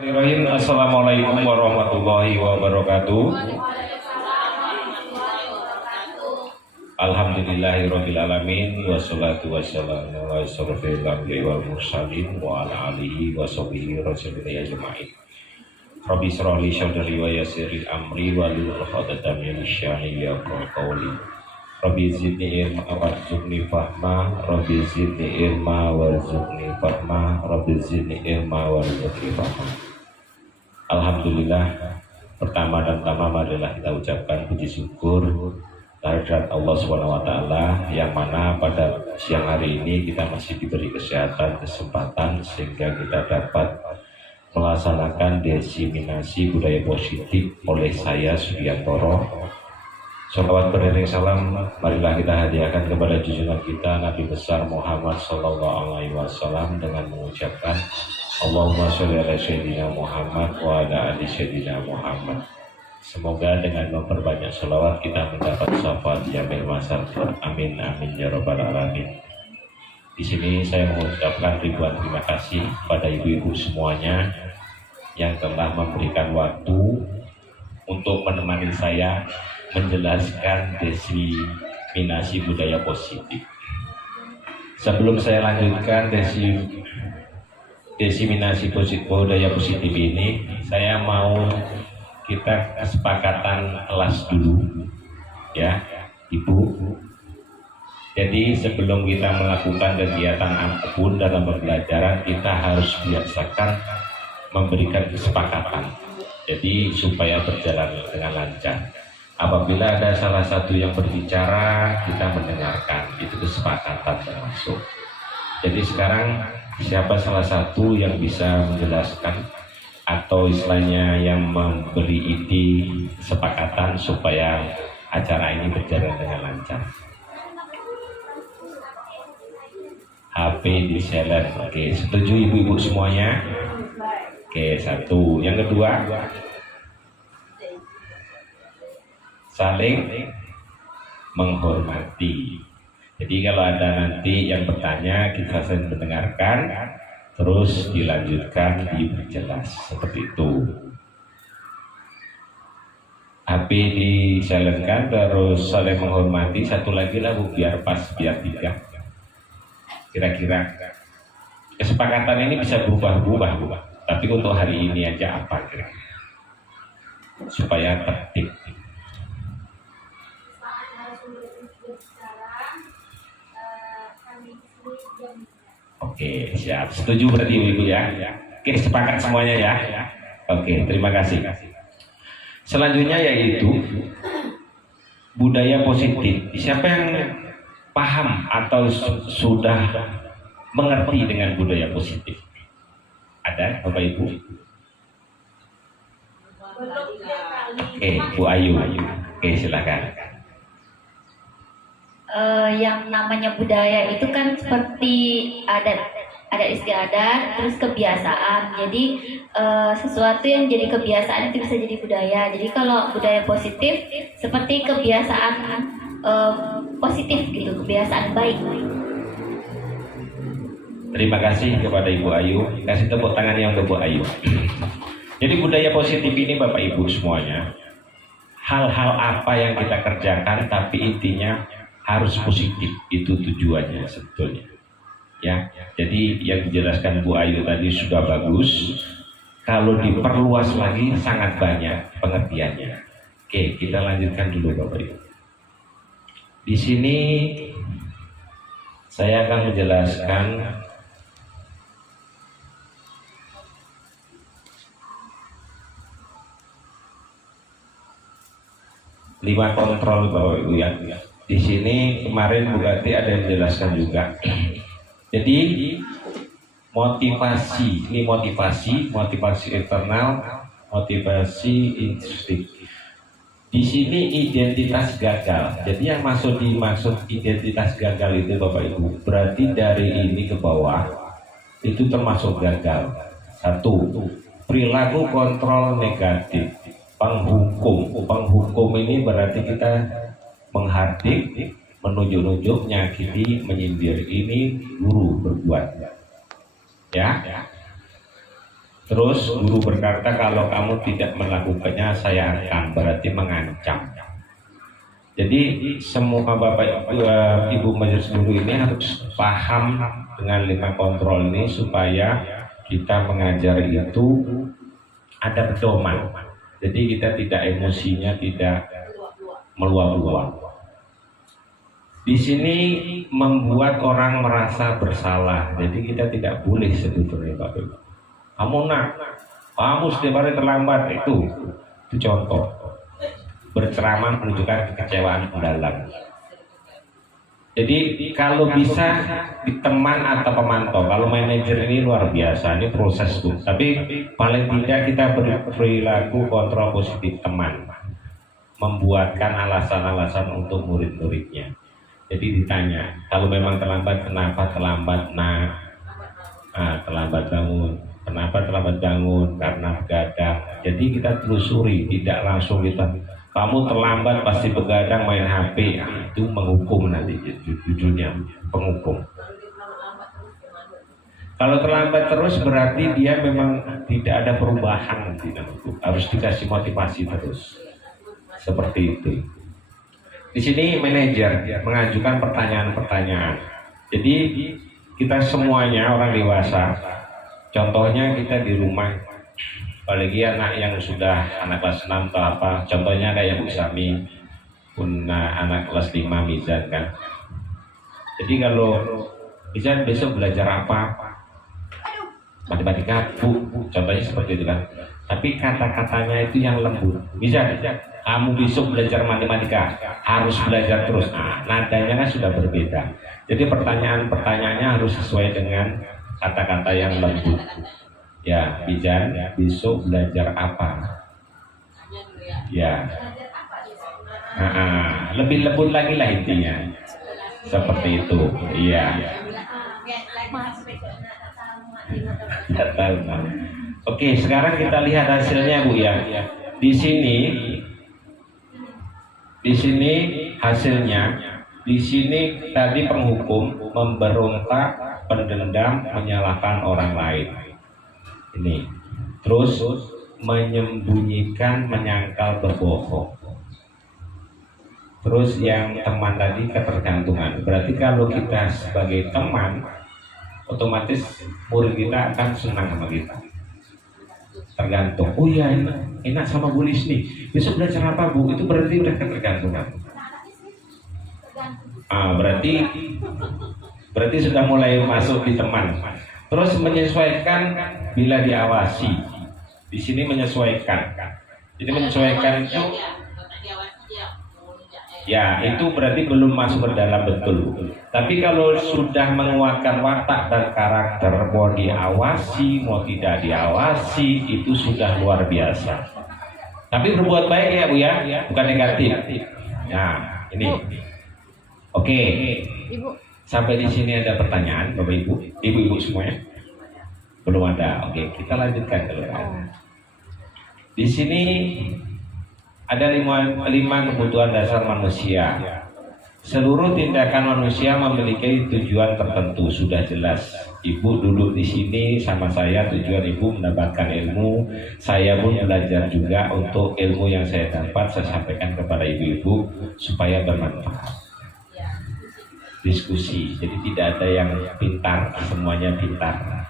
Bismillahirrahmanirrahim. Assalamualaikum warahmatullahi wabarakatuh. Alhamdulillahirabbil alamin wassalatu wassalamu ala asyrofil anbiya'i wal mursalin wa ala alihi wa sahbihi rasulillah ajmain. Rabbi shrah li sadri wa yassir li amri wahlul 'uqdatam min lisani yafqahu qawli. Rabbi zidni ilma warzuqni fahma, Rabbi zidni ilma warzuqni fahma, Rabbi zidni ilma warzuqni fahma. Alhamdulillah, pertama dan tama marilah kita ucapkan puji syukur kehadirat Allah SWT yang mana pada siang hari ini kita masih diberi kesehatan, kesempatan sehingga kita dapat melaksanakan diseminasi budaya positif oleh saya Suryantoro. Sholawat beriring salam marilah kita hadiahkan kepada junjungan kita Nabi besar Muhammad Sallallahu Alaihi Wasallam dengan mengucapkan Allahumma sholli ala sayyidina Muhammad wa ala ali sayyidina Muhammad. Semoga dengan memperbanyak sholawat kita mendapat syafaat jamil masyarakat. Amin amin ya rabbal alamin. Di sini saya mengucapkan ribuan terima kasih pada ibu-ibu semuanya yang telah memberikan waktu untuk menemani saya menjelaskan diseminasi budaya positif. Sebelum saya lanjutkan diseminasi budaya positif ini, saya mau kita kesepakatan kelas dulu, ya, Ibu. Jadi sebelum kita melakukan kegiatan apapun dalam pembelajaran, kita harus biasakan memberikan kesepakatan. Jadi supaya berjalan dengan lancar. Apabila ada salah satu yang berbicara, kita mendengarkan, itu kesepakatan termasuk. Jadi sekarang siapa salah satu yang bisa menjelaskan atau istilahnya yang memberi ide kesepakatan supaya acara ini berjalan dengan lancar. HP di silent. Oke, setuju ibu-ibu semuanya? Oke, satu. Yang kedua, saling menghormati. Jadi kalau ada nanti yang bertanya, kita saling mendengarkan, terus dilanjutkan, diperjelas seperti itu. HP disilentkan, terus saling menghormati. Satu lagi lah Bu, biar pas, biar tiga. Kira-kira kesepakatan ini bisa berubah-ubah Bu. Tapi untuk hari ini aja apa kira-kira? Supaya tertib. Oke, siap. Setuju berarti Ibu ya? Oke, sepakat semuanya ya? Oke, terima kasih. Selanjutnya yaitu budaya positif. Siapa yang paham atau sudah mengerti dengan budaya positif? Ada Bapak Ibu? Oke, Bu Ayu. Oke, silakan. Yang namanya budaya itu kan seperti adat istiadat, terus kebiasaan. Jadi sesuatu yang jadi kebiasaan itu bisa jadi budaya. Jadi kalau budaya positif seperti kebiasaan positif gitu, kebiasaan baik. Terima kasih kepada Ibu Ayu. Kasih tepuk tangan yang untuk Bu Ayu. Jadi budaya positif ini Bapak Ibu semuanya, hal-hal apa yang kita kerjakan tapi intinya harus positif, itu tujuannya sebetulnya. Ya, jadi yang dijelaskan Bu Ayu tadi sudah bagus. Kalau diperluas lagi sangat banyak pengertiannya. Oke, kita lanjutkan dulu Bapak Ibu. Di sini saya akan menjelaskan lima kontrol Bapak Ibu ya. Di sini kemarin Bu Gati ada yang menjelaskan juga. Jadi motivasi, ini motivasi internal, motivasi intrinsik. Di sini identitas gagal. Jadi yang dimaksud identitas gagal itu Bapak Ibu, berarti dari ini ke bawah itu termasuk gagal. Satu, perilaku kontrol negatif. Penghukum ini berarti kita menghardik, menunjuk-nunjuk, nyakiti, menyindir. Ini guru berbuat. Ya. Terus guru berkata kalau kamu tidak melakukannya saya ancam, berarti mengancam. Jadi semua bapak ibu majelis guru ini harus paham dengan 5 kontrol ini supaya kita mengajar itu ada pedoman. Jadi kita tidak emosinya tidak meluap-luap. Di sini membuat orang merasa bersalah. Jadi kita tidak boleh sebetulnya Bapak Ibu. Kamu setiap hari terlambat itu contoh. Berceramah menunjukkan kekecewaan mendalam. Jadi kalau bisa di teman atau pemantau, kalau manajer ini luar biasa, ini proses tuh. Tapi paling tidak kita berperilaku kontrol positif teman, membuatkan alasan-alasan untuk murid-muridnya. Jadi ditanya, kalau memang terlambat, kenapa terlambat? Terlambat bangun. Kenapa terlambat bangun? Karena begadang. Jadi kita telusuri, tidak langsung kita, kamu terlambat pasti begadang main HP. Itu menghukum nanti, judulnya penghukum. Kalau terlambat terus berarti dia memang tidak ada perubahan, harus dikasih motivasi terus. Seperti itu. Di sini manajer mengajukan pertanyaan-pertanyaan. Jadi kita semuanya orang dewasa, contohnya kita di rumah, apalagi anak yang sudah anak kelas 6 atau apa, contohnya kayak Bu Sami, anak kelas 5 Mizan kan. Jadi kalau Mizan besok belajar apa? Matematika, Bu, contohnya seperti itu kan. Tapi kata-katanya itu yang lembut. Mizan, kamu besok belajar matematika, harus belajar terus. Nadanya kan sudah berbeda. Jadi pertanyaan-pertanyaannya harus sesuai dengan kata-kata yang lembut. Ya, Bijan, besok belajar apa? Ya, lebih lembut lagi lah intinya. Seperti itu. Iya. Tidak tahu. Oke, sekarang kita lihat hasilnya Bu ya. Di sini hasilnya. Di sini tadi penghukum, memberontak, pendendam, menyalahkan orang lain. Ini. Terus menyembunyikan, menyangkal, berbohong. Terus yang teman tadi ketergantungan. Berarti kalau kita sebagai teman, otomatis murid kita akan senang sama kita. Tergantung. Oh iya, enak sama Bu Lisni. Besok belajar apa Bu? Itu berarti udah ketergantungan. Berarti sudah mulai masuk di teman. Terus menyesuaikan bila diawasi. Di sini menyesuaikan. Jadi menyesuaikan itu, ya itu berarti belum masuk ke dalam betul. Tapi kalau sudah menguatkan watak dan karakter, mau diawasi, mau tidak diawasi, itu sudah luar biasa. Tapi berbuat baik ya Bu ya, bukan negatif. Nah ini, oke. Sampai di sini ada pertanyaan Bapak Ibu, Ibu-ibu semuanya? Belum ada. Oke, kita lanjutkan kalau ada. Di sini ada 5 kebutuhan dasar manusia. Seluruh tindakan manusia memiliki tujuan tertentu, sudah jelas. Ibu duduk di sini sama saya, tujuan ibu mendapatkan ilmu. Saya pun belajar juga untuk ilmu yang saya dapat saya sampaikan kepada ibu-ibu supaya bermanfaat. Diskusi, jadi tidak ada yang pintar, semuanya pintar.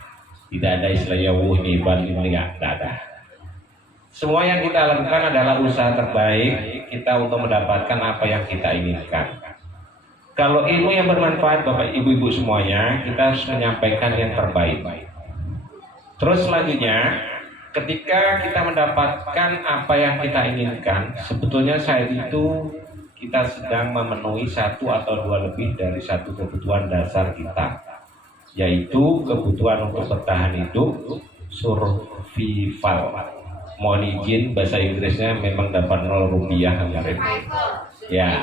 Tidak ada istilahnya hebat ini enggak ada. Semua yang kita lakukan adalah usaha terbaik kita untuk mendapatkan apa yang kita inginkan. Kalau ilmu yang bermanfaat Bapak Ibu-ibu semuanya, kita harus menyampaikan yang terbaik. Terus selanjutnya, ketika kita mendapatkan apa yang kita inginkan, sebetulnya saat itu kita sedang memenuhi 1 atau 2 lebih dari 1 kebutuhan dasar kita, yaitu kebutuhan untuk bertahan hidup, survival. Mohon izin bahasa Inggrisnya memang dapat 0 rupiah kemarin. Ya,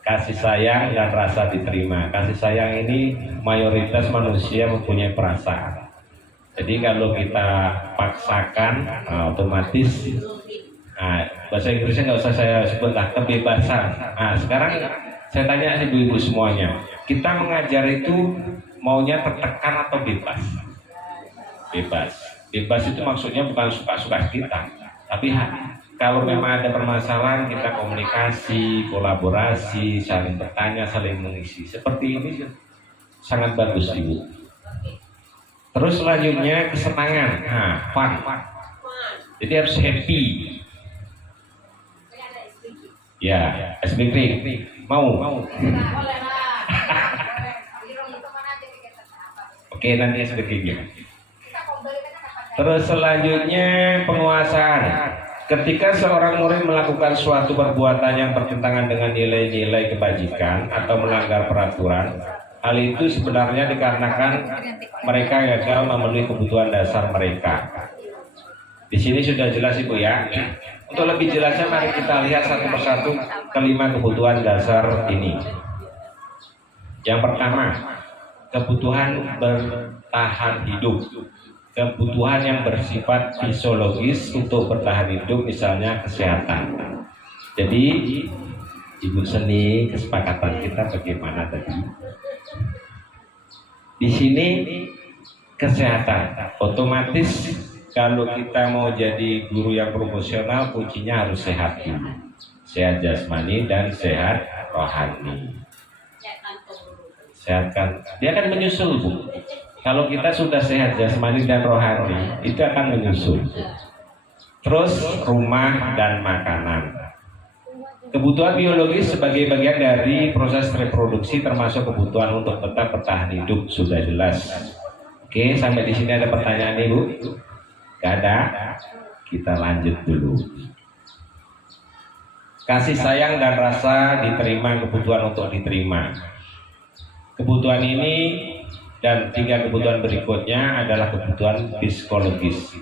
kasih sayang dan rasa diterima. Kasih sayang ini mayoritas manusia mempunyai perasaan. Jadi kalau kita paksakan, otomatis bahasa Inggrisnya nggak usah saya sebut lah, kebebasan. Sekarang saya tanya ibu-ibu semuanya, kita mengajar itu maunya tertekan atau bebas? Bebas. Bebas itu maksudnya bukan suka-suka kita, tapi kalau memang ada permasalahan kita komunikasi, kolaborasi, saling bertanya, saling mengisi. Seperti ini sangat bagus Ibu. Terus selanjutnya kesenangan, fun. Jadi harus happy. Ya, SBK mau. Oke, nanti SBK-nya. Terus selanjutnya penguasaan. Ketika seorang murid melakukan suatu perbuatan yang bertentangan dengan nilai-nilai kebajikan atau melanggar peraturan, hal itu sebenarnya dikarenakan mereka gagal memenuhi kebutuhan dasar mereka. Di sini sudah jelas Ibu ya. Untuk lebih jelasnya mari kita lihat satu persatu kelima kebutuhan dasar ini. Yang pertama, kebutuhan bertahan hidup. Kebutuhan yang bersifat fisiologis untuk bertahan hidup, misalnya kesehatan. Jadi Ibu Seni, kesepakatan kita bagaimana tadi? Di sini kesehatan. Otomatis kalau kita mau jadi guru yang profesional, kuncinya harus sehat dulu. Sehat jasmani dan sehat rohani. Sehat kan? Dia akan menyusul Bu. Kalau kita sudah sehat jasmani dan rohani, itu akan menyusul. Terus rumah dan makanan. Kebutuhan biologis sebagai bagian dari proses reproduksi termasuk kebutuhan untuk tetap bertahan hidup, sudah jelas. Oke, sampai di sini ada pertanyaan Ibu? Gak ada? Kita lanjut dulu. Kasih sayang dan rasa diterima, kebutuhan untuk diterima. Kebutuhan ini dan 3 kebutuhan berikutnya adalah kebutuhan psikologis.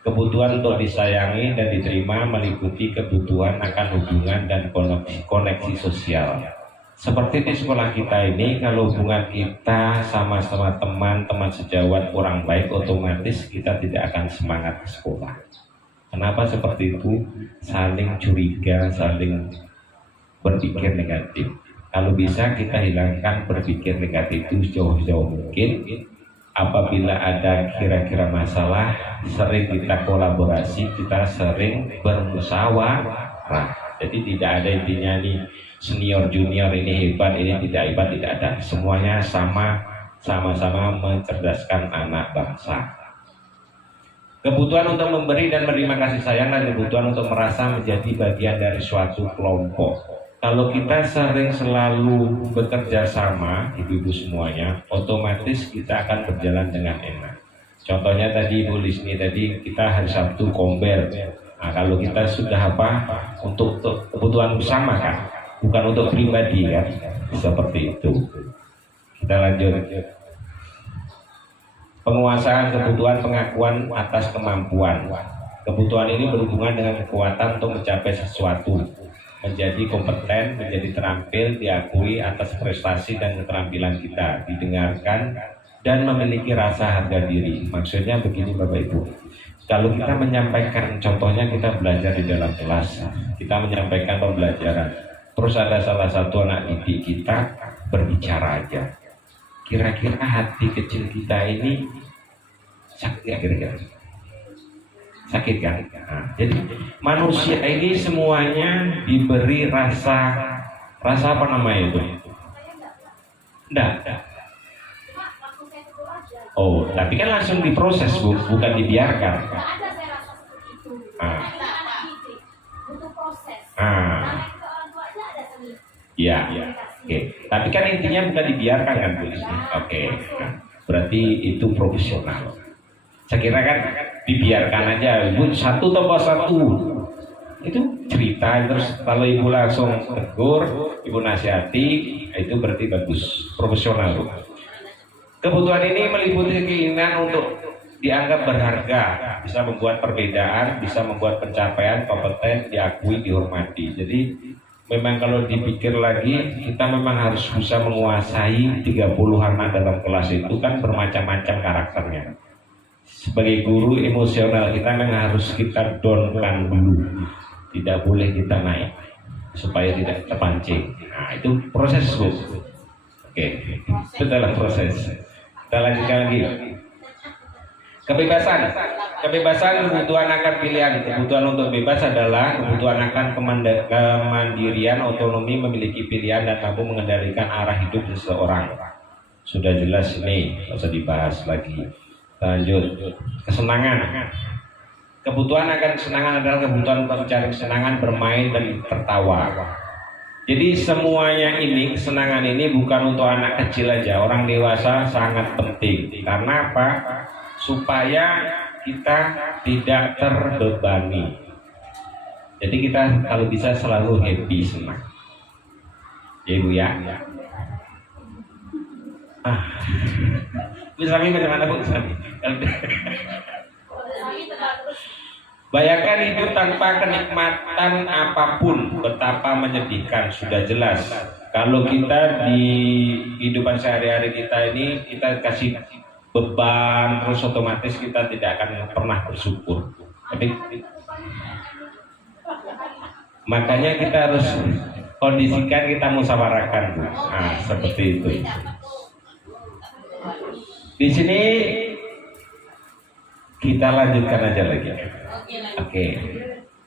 Kebutuhan untuk disayangi dan diterima meliputi kebutuhan akan hubungan dan koneksi sosial. Seperti di sekolah kita ini, kalau hubungan kita sama-sama teman sejawat kurang baik, otomatis kita tidak akan semangat ke sekolah. Kenapa seperti itu? Saling curiga, saling berpikir negatif. Kalau bisa kita hilangkan berpikir negatif itu sejauh-jauh mungkin. Apabila ada kira-kira masalah, sering kita kolaborasi, kita sering bermusyawarah. Jadi tidak ada intinya nih senior junior ini hebat, ini tidak hebat, tidak ada. Semuanya sama-sama mencerdaskan anak bangsa. Kebutuhan untuk memberi dan menerima kasih sayang dan kebutuhan untuk merasa menjadi bagian dari suatu kelompok. Kalau kita selalu bekerja sama, ibu-ibu semuanya, otomatis kita akan berjalan dengan enak. Contohnya tadi Ibu Lisni tadi, kita hari Sabtu kombel. Nah, kalau kita sudah untuk kebutuhan bersama kan, bukan untuk pribadi kan, seperti itu. Kita lanjut. Penguasaan kebutuhan pengakuan atas kemampuan. Kebutuhan ini berhubungan dengan kekuatan untuk mencapai sesuatu, menjadi kompeten, menjadi terampil, diakui atas prestasi dan keterampilan kita, didengarkan dan memiliki rasa harga diri. Maksudnya begini Bapak Ibu. Kalau kita menyampaikan, contohnya kita belajar di dalam kelas, kita menyampaikan pembelajaran, terus ada salah satu anak didik kita berbicara aja. Kira-kira hati kecil kita ini sakit ya kira-kira? Sakit kan? Nah, jadi manusia ini semuanya diberi rasa apa namanya itu? Enggak. Oh, tapi kan langsung diproses Bu, bukan dibiarkan. Iya. Oke. Tapi kan intinya bukan dibiarkan kan Bu. Oke. Nah, berarti itu profesional. Saya kira kan dibiarkan aja, Ibu satu tambah satu. Itu cerita, terus kalau Ibu langsung tegur, Ibu nasihati, itu berarti bagus, profesional Bu. Kebutuhan ini meliputi keinginan untuk dianggap berharga, bisa membuat perbedaan, bisa membuat pencapaian, kompeten, diakui, dihormati. Jadi memang kalau dipikir lagi, kita memang harus bisa menguasai 30 anak dalam kelas itu kan bermacam-macam karakternya. Sebagai guru emosional kita memang harus kita down-kan dulu, tidak boleh kita naik supaya tidak terpancing. Nah itu proses Bu. Oke, itu adalah proses. Kita lanjutkan lagi. Kebebasan, kebebasan kebutuhan akan pilihan. Kebutuhan untuk bebas adalah kebutuhan akan kemandirian, otonomi, memiliki pilihan dan mampu mengendalikan arah hidup seseorang. Sudah jelas ini, nggak usah dibahas lagi. Lanjut, kesenangan. Kebutuhan akan kesenangan adalah kebutuhan untuk mencari kesenangan, bermain dan tertawa. Jadi semuanya ini, kesenangan ini bukan untuk anak kecil aja, orang dewasa sangat penting. Karena apa? Supaya kita tidak terbebani. Jadi kita kalau bisa selalu happy, senang. Ya Ibu ya. Bu Sami bagaimana Bu Sami? Bayangkan hidup tanpa kenikmatan apapun, betapa menyedihkan. Sudah jelas. Kalau kita di kehidupan sehari-hari kita ini kita kasih beban, terus otomatis kita tidak akan pernah bersyukur. Tapi makanya kita harus kondisikan, kita musyawarahkan. Nah, seperti itu. Di sini kita lanjutkan aja lagi. Oke.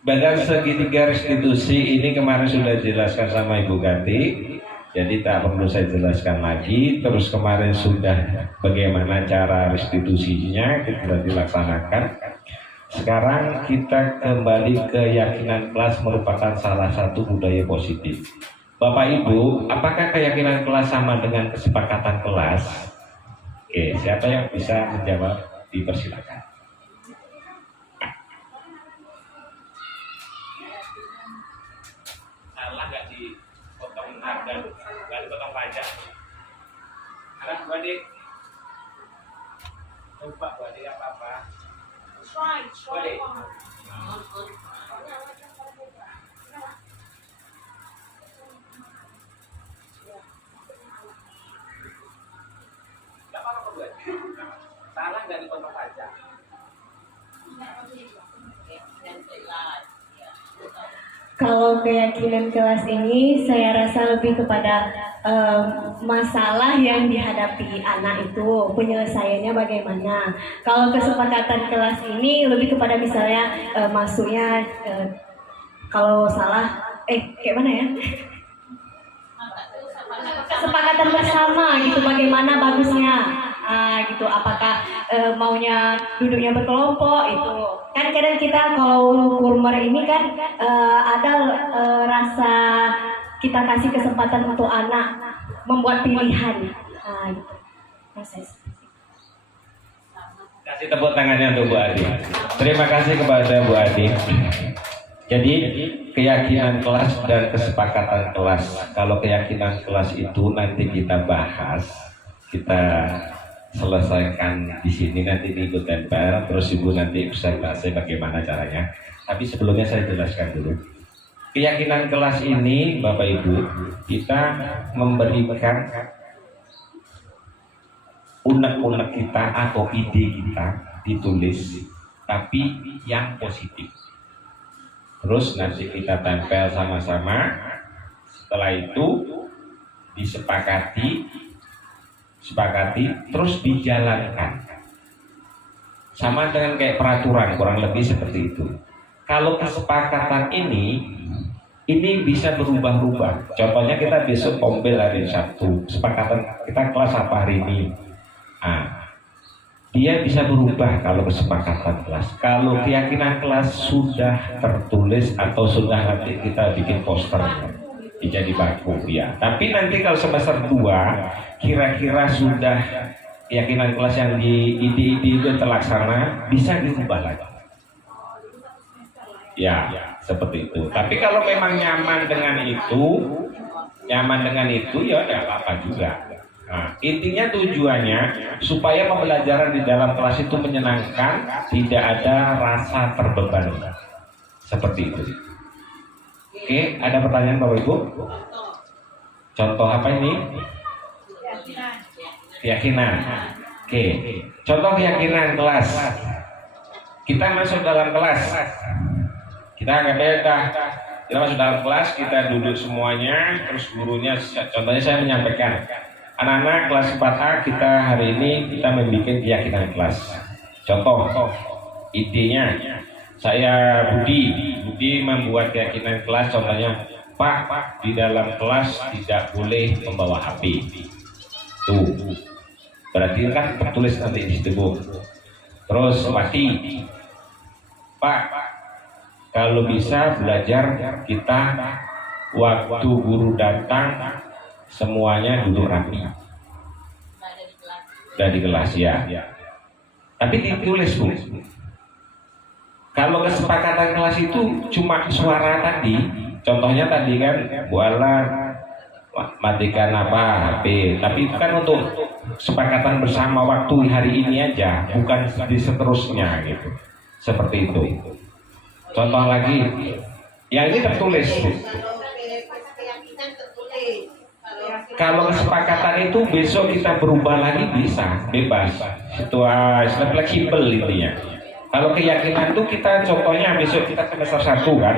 Bagian segitiga restitusi ini kemarin sudah dijelaskan sama Ibu Ganti. Jadi tak perlu saya jelaskan lagi. Terus kemarin sudah bagaimana cara restitusinya kita dilaksanakan. Sekarang kita kembali ke keyakinan kelas merupakan salah satu budaya positif. Bapak Ibu, apakah keyakinan kelas sama dengan kesepakatan kelas? Oke, siapa yang bisa menjawab? Dipersilakan. Salah nggak dipotong harga, nggak dipotong pajak? Ada Bu Adik? Coba Bu Adik apa-apa? Boleh. Nggak apa-apa Bu Adik. Salah nggak dipotong pajak? Kalau keyakinan kelas ini saya rasa lebih kepada masalah yang dihadapi anak itu penyelesaiannya bagaimana. Kalau kesepakatan kelas ini lebih kepada misalnya masuknya kalau salah kayak mana ya? Kesepakatan bersama gitu bagaimana bagusnya. Gitu apakah maunya duduknya berkelompok itu kan kadang kita kalau kurmer ini kan ada rasa kita kasih kesempatan untuk anak membuat pilihan gitu proses. Kasih tepuk tangannya untuk Bu Adi. Terima kasih kepada Bu Adi. Jadi keyakinan kelas dan kesepakatan kelas. Kalau keyakinan kelas itu nanti kita bahas, kita selesaikan di sini, nanti di Ibu tempel, terus Ibu nanti bisa bahas bagaimana caranya. Tapi sebelumnya saya jelaskan dulu. Keyakinan kelas ini, Bapak Ibu, kita memberikan unek-unek kita atau ide kita ditulis, tapi yang positif. Terus nanti kita tempel sama-sama. Setelah itu disepakati, terus dijalankan. Sama dengan kayak peraturan, kurang lebih seperti itu. Kalau kesepakatan ini bisa berubah-ubah. Contohnya kita besok ombel hari Sabtu, kesepakatan kita kelas apa hari ini. Dia bisa berubah kalau kesepakatan kelas. Kalau keyakinan kelas sudah tertulis atau sudah nanti kita bikin poster jadi baku ya. Tapi nanti kalau semester 2 kira-kira sudah keyakinan kelas yang di ide-ide itu terlaksana, bisa diubah lagi. Ya, seperti itu. Tapi kalau memang nyaman dengan itu ya tidak apa-apa juga. Nah, intinya tujuannya supaya pembelajaran di dalam kelas itu menyenangkan, tidak ada rasa terbebani. Seperti itu. Oke, ada pertanyaan Bapak Ibu? Contoh apa ini? Keyakinan. Oke, contoh keyakinan kelas. Kita masuk dalam kelas. Kita masuk dalam kelas, kita duduk semuanya, terus gurunya, contohnya saya menyampaikan, anak-anak kelas 4A kita hari ini kita membuat keyakinan kelas. Contoh, idenya, saya Budi membuat keyakinan kelas, contohnya, Pak, di dalam kelas tidak boleh membawa HP. Tuh, berarti kan tertulis nanti di situ, Bu. Terus Wati, Pak, kalau bisa belajar kita waktu guru datang semuanya duduk rapi. Udah di kelas ya. Tapi ditulis, Bu. Kalau kesepakatan kelas itu cuma suara tadi, contohnya tadi kan bualan matikan apa HP, tapi itu kan untuk kesepakatan bersama waktu hari ini aja, bukan di seterusnya gitu. Seperti itu. Contoh lagi, yang ini tertulis. Kalau kesepakatan itu besok kita berubah lagi bisa, bebas. Situasi fleksibel intinya. Kalau keyakinan itu kita contohnya besok kita semester 1 kan,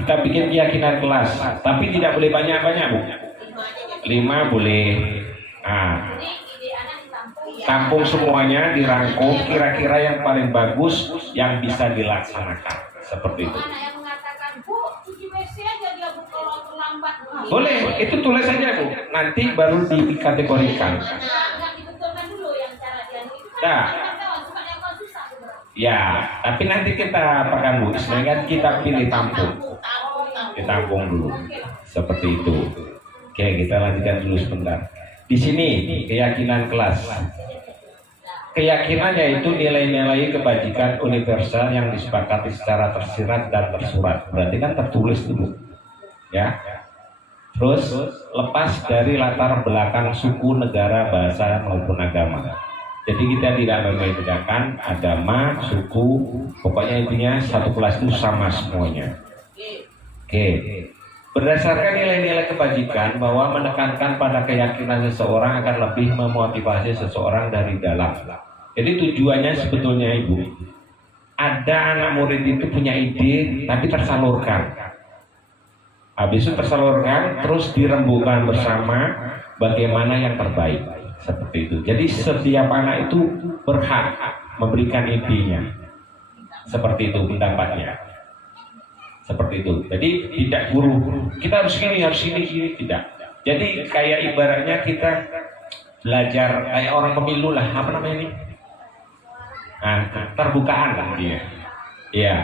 kita bikin keyakinan kelas, tapi tidak boleh banyak-banyak, Bu. 5 boleh. Nah, tampung semuanya, dirangkum kira-kira yang paling bagus yang bisa dilaksanakan. Seperti itu. Boleh, itu tulis saja, Bu. Nanti baru dikategorikan. Nah, ya, tapi nanti kita apakan, Bu? Sebenarnya kita pilih tampung. Ditampung dulu. Seperti itu. Oke, kita lanjutkan dulu sebentar. Di sini keyakinan kelas. Keyakinan yaitu nilai-nilai kebajikan universal yang disepakati secara tersirat dan tersurat. Berarti kan tertulis dulu. Ya. Terus lepas dari latar belakang suku, negara, bahasa maupun agama. Jadi kita tidak membedakan agama, suku, pokoknya intinya satu kelas itu sama semuanya. Oke. Berdasarkan nilai-nilai kebajikan bahwa menekankan pada keyakinan seseorang akan lebih memotivasi seseorang dari dalam. Jadi tujuannya sebetulnya Ibu, ada anak murid itu punya ide tapi tersalurkan. Habis itu tersalurkan, terus dirembukan bersama bagaimana yang terbaik. Seperti itu. Jadi setiap anak itu berhak memberikan idenya. Seperti itu pendapatnya. Seperti itu. Jadi tidak guru. Kita harus ini, tidak. Jadi kayak ibaratnya kita belajar kayak orang pemilu lah. Apa namanya ini? Nah, terbukaan lah dia. Iya.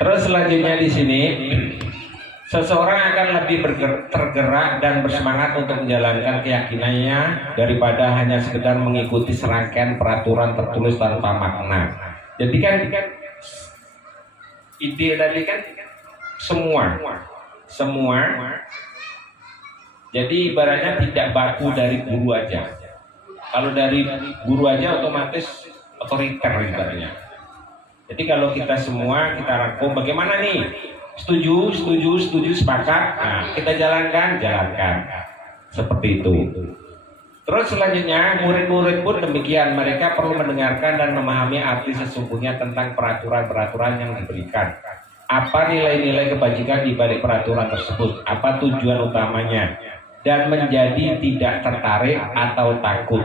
Terus selanjutnya di sini seseorang akan lebih tergerak dan bersemangat untuk menjalankan keyakinannya daripada hanya sekedar mengikuti serangkaian peraturan tertulis tanpa makna. Jadi kan ide tadi kan semua. Jadi ibaratnya tidak baku dari guru aja. Kalau dari guru aja otomatis otoriter ibaratnya. Jadi kalau kita semua kita rangkum bagaimana nih? Setuju, sepakat. Nah, kita jalankan. Seperti itu. Terus selanjutnya murid-murid pun demikian. Mereka perlu mendengarkan dan memahami arti sesungguhnya tentang peraturan-peraturan yang diberikan. Apa nilai-nilai kebajikan di balik peraturan tersebut? Apa tujuan utamanya? Dan menjadi tidak tertarik atau takut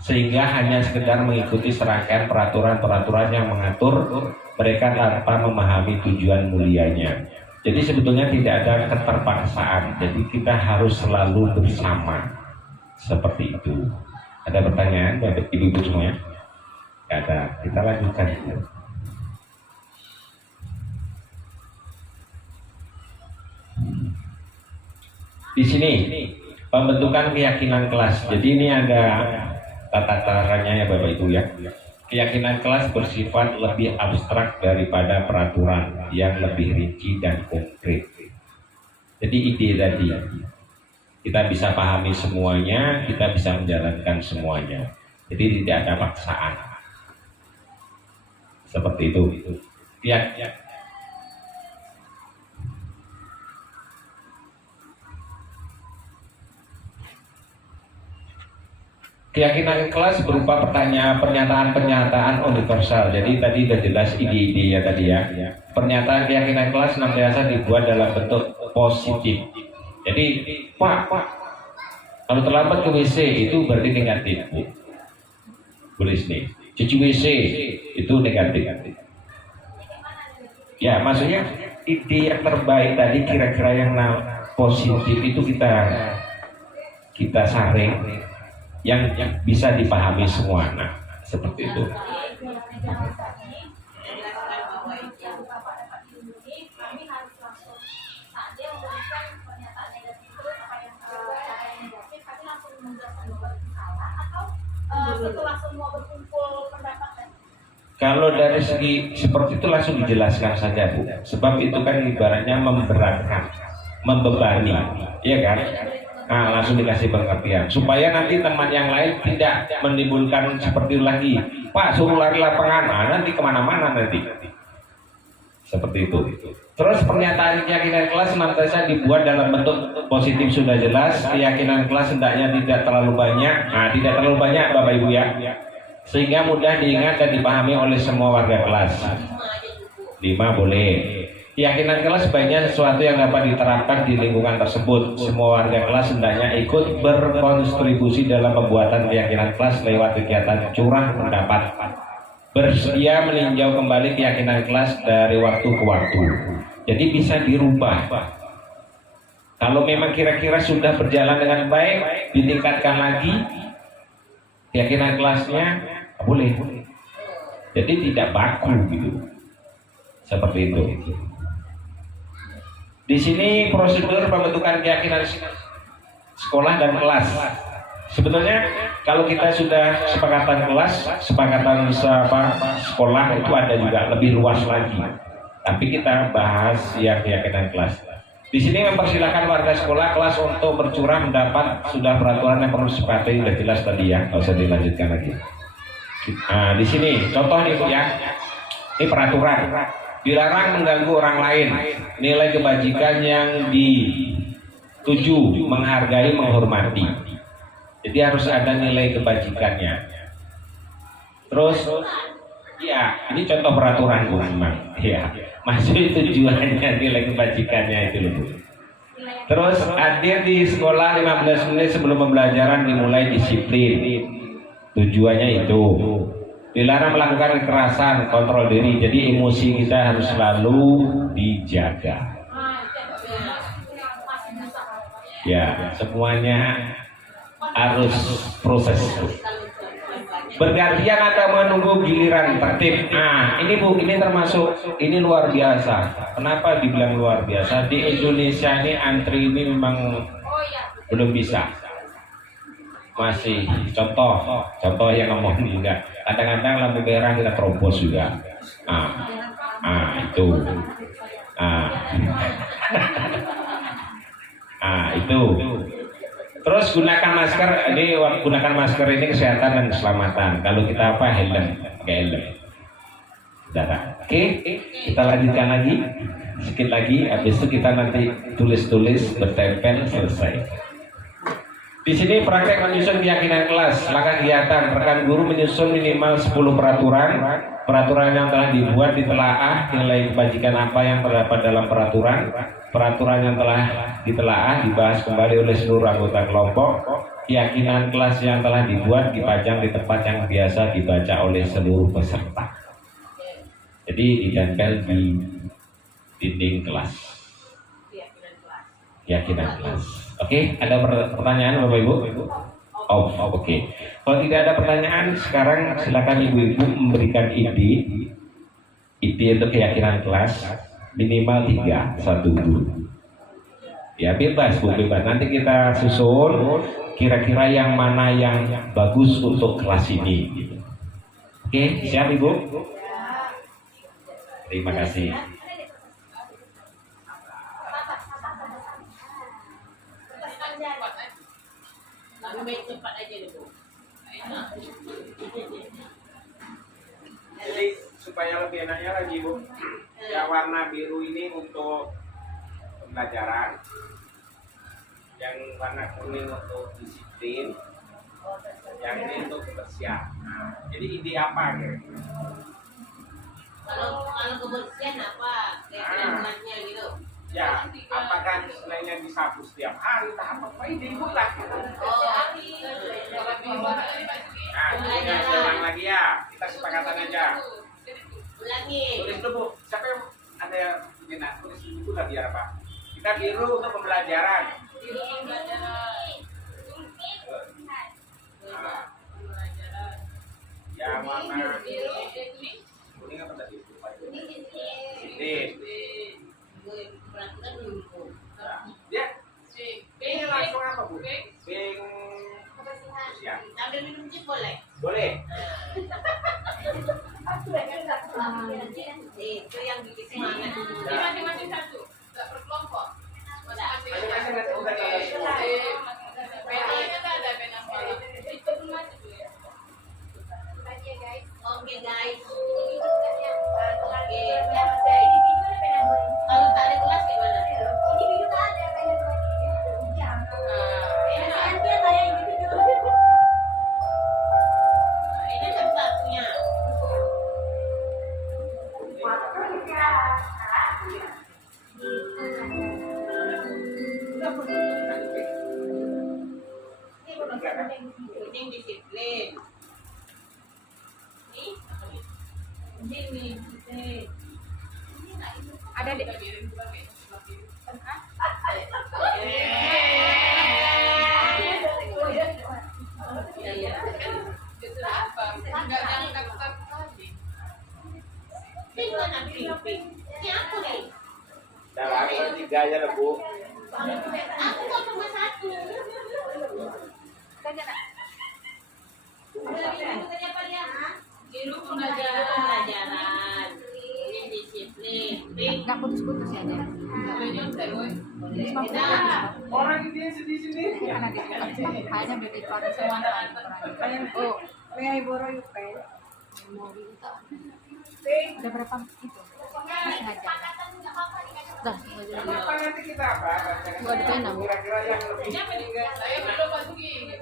sehingga hanya sekedar mengikuti serangkaian peraturan-peraturan yang mengatur mereka tanpa memahami tujuan mulianya. Jadi sebetulnya tidak ada keterpaksaan. Jadi kita harus selalu bersama. Seperti itu. Ada pertanyaan Bapak Ibu semuanya? Tidak ada. Kita lanjutkan. Di sini pembentukan keyakinan kelas. Jadi ini ada tata caranya ya Bapak Ibu ya. Keyakinan kelas bersifat lebih abstrak daripada peraturan yang lebih rinci dan konkret. Jadi ide tadi kita bisa pahami semuanya, kita bisa menjalankan semuanya. Jadi tidak ada paksaan. Seperti itu. Keyakinan kelas berupa pernyataan-pernyataan universal. Jadi tadi sudah jelas ide-ide ya tadi ya. Pernyataan keyakinan kelas senantiasa dibuat dalam bentuk positif. Jadi Pak, Kalau terlambat ke WC itu berarti negatif, Bu. Boleh sini. Cuci WC itu negatif. Ya, maksudnya ide yang terbaik tadi kira-kira yang positif itu kita saring yang bisa dipahami semua. Nah, seperti itu. Setelah semua berkumpul pendapat. Kalau dari segi seperti itu langsung dijelaskan saja, Bu. Sebab itu kan ibaratnya memberatkan, membebani, ya kan? Nah, langsung dikasih pengertian supaya nanti teman yang lain tidak menimbulkan seperti itu lagi. Pak, suruh lari lapangan, nanti kemana-mana nanti. Seperti itu. Terus pernyataan keyakinan kelas senantiasa dibuat dalam bentuk positif sudah jelas. Keyakinan kelas hendaknya tidak terlalu banyak. Nah, tidak terlalu banyak, Bapak Ibu ya. Sehingga mudah diingat dan dipahami oleh semua warga kelas. 5 boleh. Keyakinan kelas sebaiknya sesuatu yang dapat diterapkan di lingkungan tersebut. Semua warga kelas hendaknya ikut berkontribusi dalam pembuatan keyakinan kelas lewat kegiatan curah pendapat. Bersedia meninjau kembali keyakinan kelas dari waktu ke waktu. Jadi bisa dirubah. Kalau memang kira-kira sudah berjalan dengan baik, ditingkatkan lagi keyakinan kelasnya, boleh. Jadi tidak baku gitu. Seperti itu. Di sini prosedur pembentukan keyakinan sekolah dan kelas. Sebetulnya kalau kita sudah sepakatan kelas, sepakatan sekolah itu ada juga lebih luas lagi. Tapi kita bahas yang keyakinan kelas. Di sini mempersilahkan warga sekolah kelas untuk bercurah mendapat sudah peraturan yang perlu disepakati, sudah jelas tadi ya, nggak usah dilanjutkan lagi. Nah, di sini contoh nih Bu ya, ini peraturan. Dilarang mengganggu orang lain. Nilai kebajikan yang dituju menghargai, menghormati. Jadi harus ada nilai kebajikannya. Terus, ya ini contoh peraturan Bu memang. Ya, maksud tujuannya nilai kebajikannya itu loh Bu. Terus hadir di sekolah 15 menit sebelum pembelajaran dimulai disiplin. Tujuannya itu. Dilarang melakukan kekerasan, kontrol diri. Jadi emosi kita harus selalu dijaga. Ya, semuanya harus proses. Bergantian atau menunggu giliran tertib. Nah, ini Bu, ini termasuk, ini luar biasa. Kenapa dibilang luar biasa? Di Indonesia ini antri ini memang belum bisa. Masih contoh yang ngomong juga. Kadang-kadang lampu merah kita terobos juga. Itu. Itu. Terus gunakan masker. Ini gunakan masker ini kesehatan dan keselamatan. Kalau kita helm, pakai helm. Oke, kita lanjutkan lagi. Sedikit lagi. Habis itu kita nanti tulis-tulis, bertempel, selesai. Di sini praktek menyusun keyakinan kelas. Langkah kegiatan, rekan guru menyusun minimal 10 peraturan. Peraturan yang telah dibuat ditelaah, nilai kebajikan apa yang terdapat dalam peraturan. Peraturan yang telah ditelaah dibahas kembali oleh seluruh anggota kelompok. Keyakinan kelas yang telah dibuat dipajang di tempat yang biasa dibaca oleh seluruh peserta. Jadi ditempel di dinding kelas. Keyakinan kelas. Oke, ada pertanyaan Bapak Ibu? Oke. Kalau tidak ada pertanyaan, sekarang silakan Ibu-ibu memberikan ide untuk keyakinan kelas minimal 3, 1 guru. Ya bebas Bu, bebas. Nanti kita susun kira-kira yang mana yang bagus untuk kelas ini. Oke, siap Ibu? Terima kasih. Jadi supaya lebih enaknya lagi Bu, yang warna biru ini untuk pembelajaran, yang warna kuning untuk disiplin, yang ini untuk kebersihan. Jadi ide apa kira-kira? Kalau kebersihan apa? Keyakinan kelasnya gitu. Ya, apakah nilainya disapu setiap hari, tahap apa ini bulan? Nah, ini saya ulang lagi ya. Kita sepakatan aja. Tulis dulu, Bu. Siapa yang ada yang tulis itu lah biar apa? Kita biru untuk pembelajaran. Nah, yang warna kuning apa tadi? Ya. Ini langsung apa, Bu? Bing. Ya. Sambil minum jus boleh? Boleh. Itu yang bikin semangat dulu. Masing-masing satu, nggak berkelompok. Masing-masing nanti udah ada semua. Penanya nggak ada pena apa? Itu pun masih tuh ya. Oke guys. Oke. Kalau tak ada kelas gimana? ini video tak ada kayak Ini satu-satunya. Ini disiplin. Ini disiplin. Ada deh. Itu apa? Nggak jangan kaku-kaku tadi. Pink mana pink? Ini aku nih. Dalam tiga aja lah, Bu. Aku kok cuma satu. Biru pembelajaran. Ini disiplin. Pink. Nggak putus-putus ya deh. Orang ini sedih sendiri. Karena dia hanya beli koran semua. Oh, udah berapa itu? Sengaja. Dah, Apa nanti kita apa? Gua ada pena. Kira-kira yang lebih. Saya belum masuki.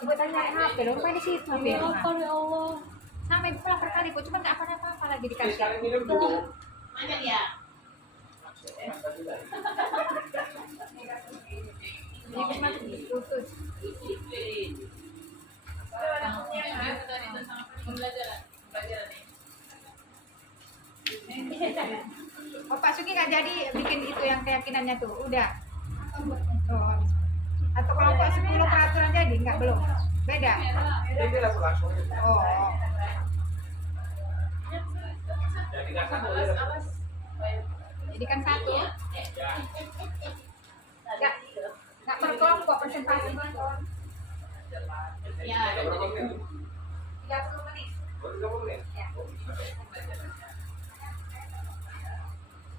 Gue tanya HP, lo di situ HP. Ya Allah. Sampai pulang berkali, kok cuma nggak apa-apa lagi dikasih. Sekali minum dulu. Mana dia? Ini cuma putus. Disiplin. Oh, Pak Suki nggak jadi bikin itu yang keyakinannya tuh, udah. Oh. Atau kelompok 10 peraturan jadi nggak belum? Beda. Jadi langsung. Oh. Jadi nggak satu aja. Jadi kan satu. Nggak per kelompok presentasi. Ya. Berapa menit? 30 menit. Baru 30 menit. Ya.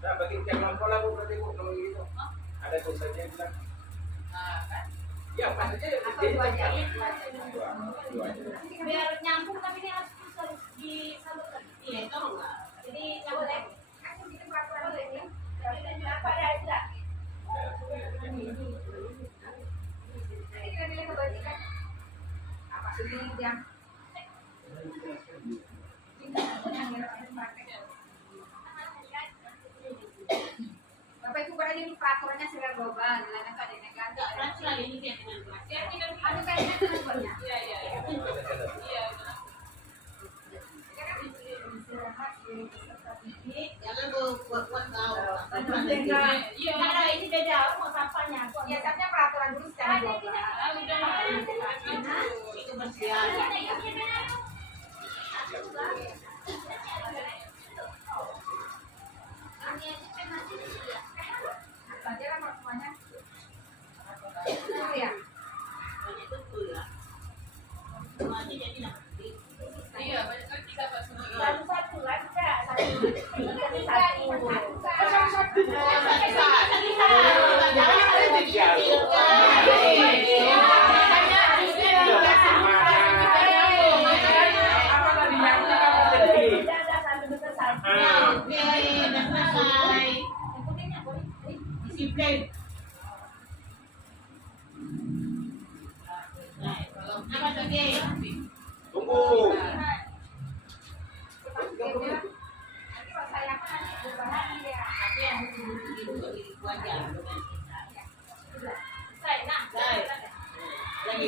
Nah, bagi yang kelompok lah, Bu, berarti, Bu, kalau gitu. Ada dosanya yang bilang. Ya, maksudnya Dua aja. Dua aja. biar nyambung tapi ini harus disambungkan. Iya, tahu nggak? Jadi nggak boleh. Kan bikin peraturan ini. Apa ada enggak? Nanti kita pilih kebajikan. Apa Suki yang Bapak Ibu berarti ini peraturannya sudah global, jangan ada negara. Nggak, peraturan ini keyakinan kelas. Ada kaitannya dengan semuanya. Iya, iya. Iya. Jangan buat tahu. Iya, ada ini beda. Mau sampahnya. Biasanya peraturan dulu secara global. Itu bersiaga. Pelajaran semuanya. Itu ya. Banyak betul ya. Semuanya jadi nanti. Iya, banyak kan kita Pak Suki. Satu lagi enggak? Satu. Apa tadi yang kamu tadi? Disiplin. Apa lagi? Tunggu. Nanti kalau saya akan berbahagi ya. Tapi yang itu aja. Lagi.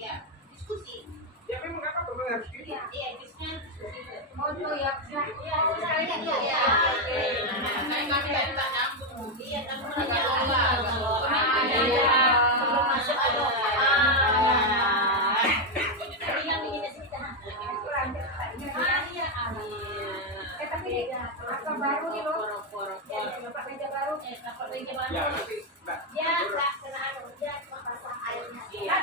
Ya, diskusi. Ya memang apa perlu harus gitu. Iya, diskusi. Foto ya. Iya, kamu nanya Allah. Belum masuk apa baru nih lo? Dapat meja baru. Ya nanti Mbak. Ya, Kak, kena anu, dia cuma pasang airnya. Iya.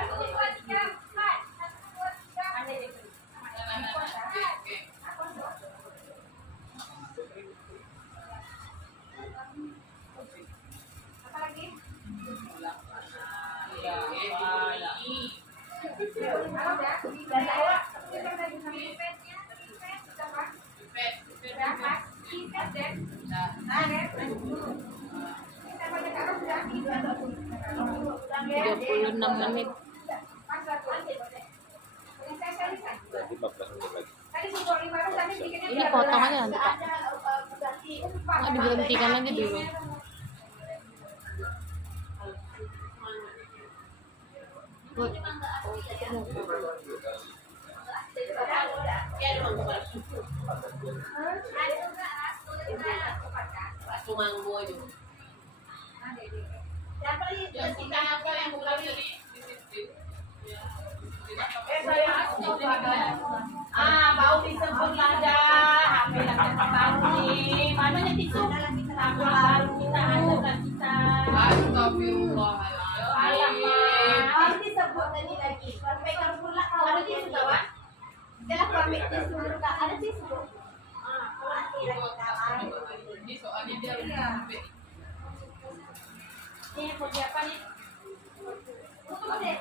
Apa lagi? Dan saya menit. Berarti 14 menit lagi. Ini potong aja nanti Pak. Nggak diberhentikan aja dulu. Good. Manggo itu. Yang kita apa yang bukan ini? Bau disebut ada. HP baru nih. Mana tisu? Aku baru kita ada kita. Astagfirullahaladzim. harus disebut tadi lagi. Kalau pegang pula kalau ada tisu kawan. Setelah kau ambil tisu dulu Kak, ada tisu. Kalau nanti lagi kawan. Ini soalnya dia sampai Ini mau siapa nih? Tunggu deh,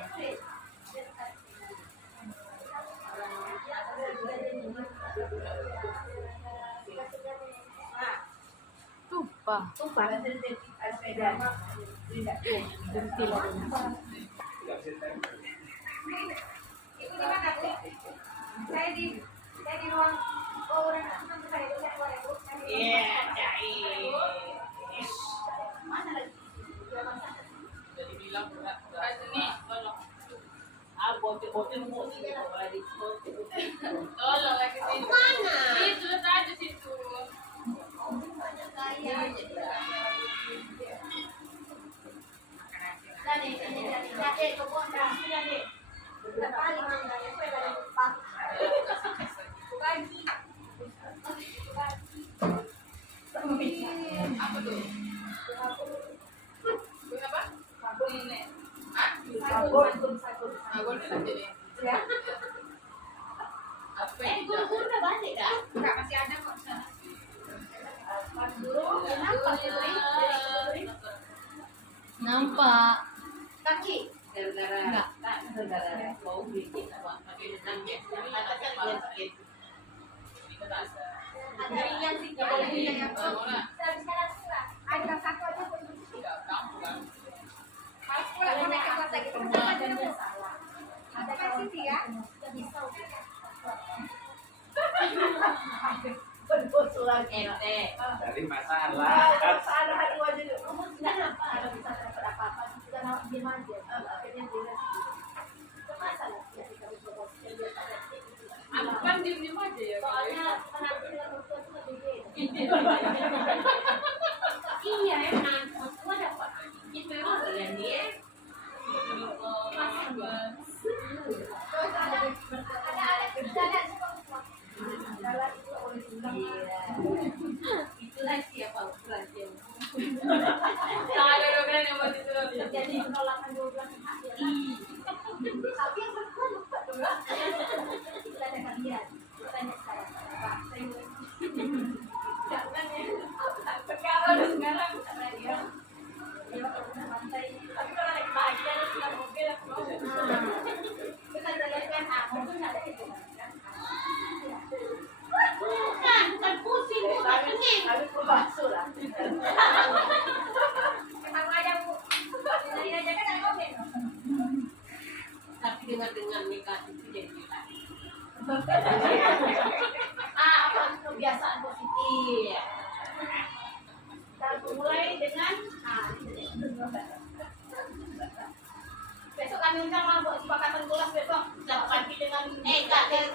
tumpah. Tumpah. Sepeda. Berhenti lagi. Ibu di mana, Bu? Saya di ruang orang saya di luar ya, Bu. Iya, cai. Mana lagi? Jadi bilang berat ini tolong. Bocil-bocil mau sih lagi. Tolong lagi sini. Mana? Itu aja situ. Apa tuh? Apa? Ini. Sabun itu jadi. Apa ini? Guru udah balik dah. Enggak, masih ada kok di sana. Kenapa sih, Bri? Nampak. Kaki. Enggak. Gara-gara bau bikin apa? Pakai benang ya. Kata kan dia sakit. Ini kan ada. Ada yang sih, ada yang sekarang surat. Ada satu aja pun. Kamu kan. Pas pulang mau naik ke kelas lagi terus aja udah salah. Ada kasih ya. Sudah bisa. Berbocoran ente. Dari masalah. Ada hati wajah dulu. Kamu tidak apa? Ada bisa dapat apa-apa. Sudah mau diam aja. Akhirnya dia masalah. Ya kita berbohong. Aku kan diem-diem aja ya. Soalnya penanti dengan orang tua itu lebih beda. Iya emang. Semua dapat. Itu memang kalian dia. Itulah siapa pelatihan. Ada dogen yang buat itu. Jadi penolakan 12 hak ya. Tapi yang berdua lupa dulu. Kita ada kalian. Tanya saya. Pak, saya jangan ya. Sekarang karena dia pantai. Tapi kalau naik pagi ada sudah mobil aku mau. Kita jalankan aku tuh nggak ada itu. Bukan pusing, bukan pusing. Habis berbahasa lah. Apa kebiasaan positif? Kita mulai dengan besok kami undang lah buat kesepakatan kelas besok. Pagi dengan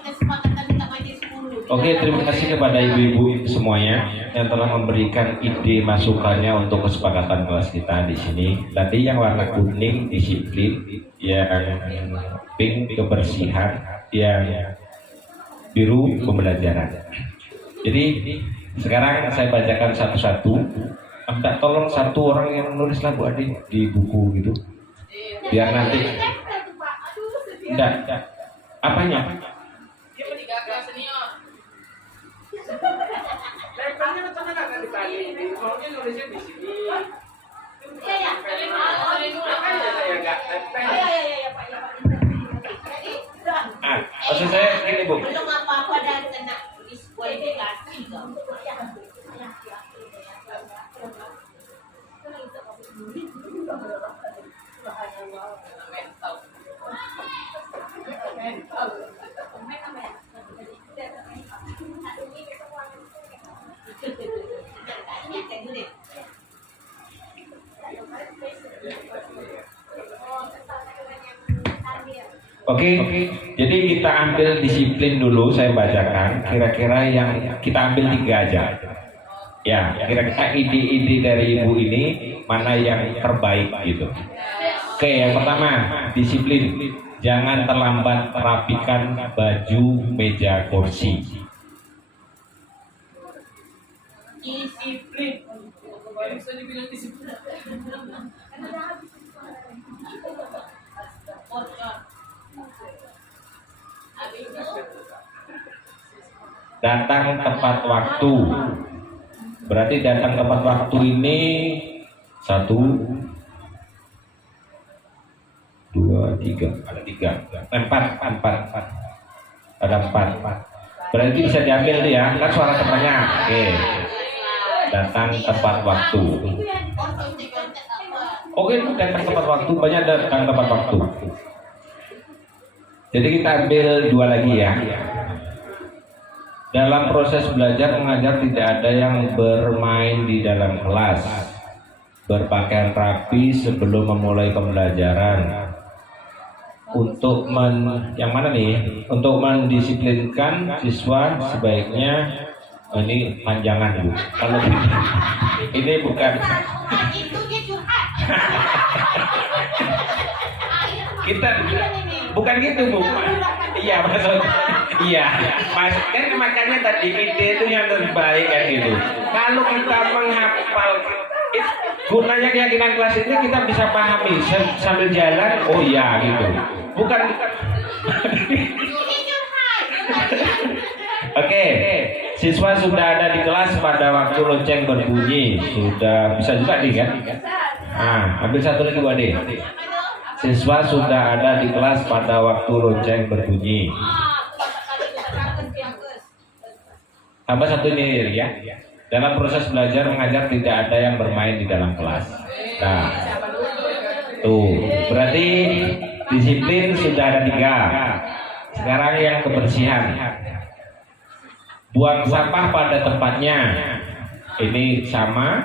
kesepakatan kita majelis 10. Oke, terima kasih kepada ibu-ibu semuanya yang telah memberikan ide masukannya untuk kesepakatan kelas kita di sini. Tadi yang warna kuning disiplin, yang pink kebersihan, yang biru pembelajaran. Jadi sekarang saya bacakan satu-satu. Minta tolong satu orang yang nulis lah Bu Adi di buku gitu. Biar nanti. Enggak. Apanya? Dia bertiga kelas senior. Lemparnya macam mana kan ditanya ini? Maunya nulisnya di sini. Iya ya. Makanya saya nggak tempel. Iya Pak. Jadi Maksud saya gini Bu. belum apa-apa dan kena diskualifikasi. Oke, jadi kita ambil disiplin dulu, saya bacakan. Kira-kira yang kita ambil 3 aja. Ya, kira-kira ide-ide dari ibu ini mana yang terbaik gitu. Oke, yang pertama disiplin. Jangan terlambat rapikan baju, meja, kursi. Disiplin. Bisa dibilang disiplin. Datang tepat waktu. Berarti datang tepat waktu ini 1, 2, 3, ada 3, 4, ada 4. Berarti bisa diambil tuh ya, kan suara temannya. Oke, datang tepat waktu. Oke, datang tepat waktu, banyak datang tepat waktu. Jadi kita ambil 2 lagi ya. Dalam proses belajar mengajar tidak ada yang bermain di dalam kelas. Berpakaian rapi sebelum memulai pembelajaran. Untuk yang mana nih? Untuk mendisiplinkan siswa sebaiknya ini panjangan Bu. Kalau ini bukan. Kita bukan gitu Bu. Iya maksudnya. Iya, mas kan makanya tadi ide itu yang terbaik kan gitu. Kalau kita menghafal, gunanya keyakinan kelas ini kita bisa pahami sambil jalan. Oh iya gitu. Bukan. Oke, siswa sudah ada di kelas pada waktu lonceng berbunyi. Sudah bisa juga nih kan? Ambil satu lagi Bu Ade. Siswa sudah ada di kelas pada waktu lonceng berbunyi. Tambah satu ini ya. Dalam proses belajar mengajar tidak ada yang bermain di dalam kelas. Nah, tuh berarti disiplin sudah ada 3. Sekarang yang kebersihan. Buang sampah pada tempatnya. Ini sama.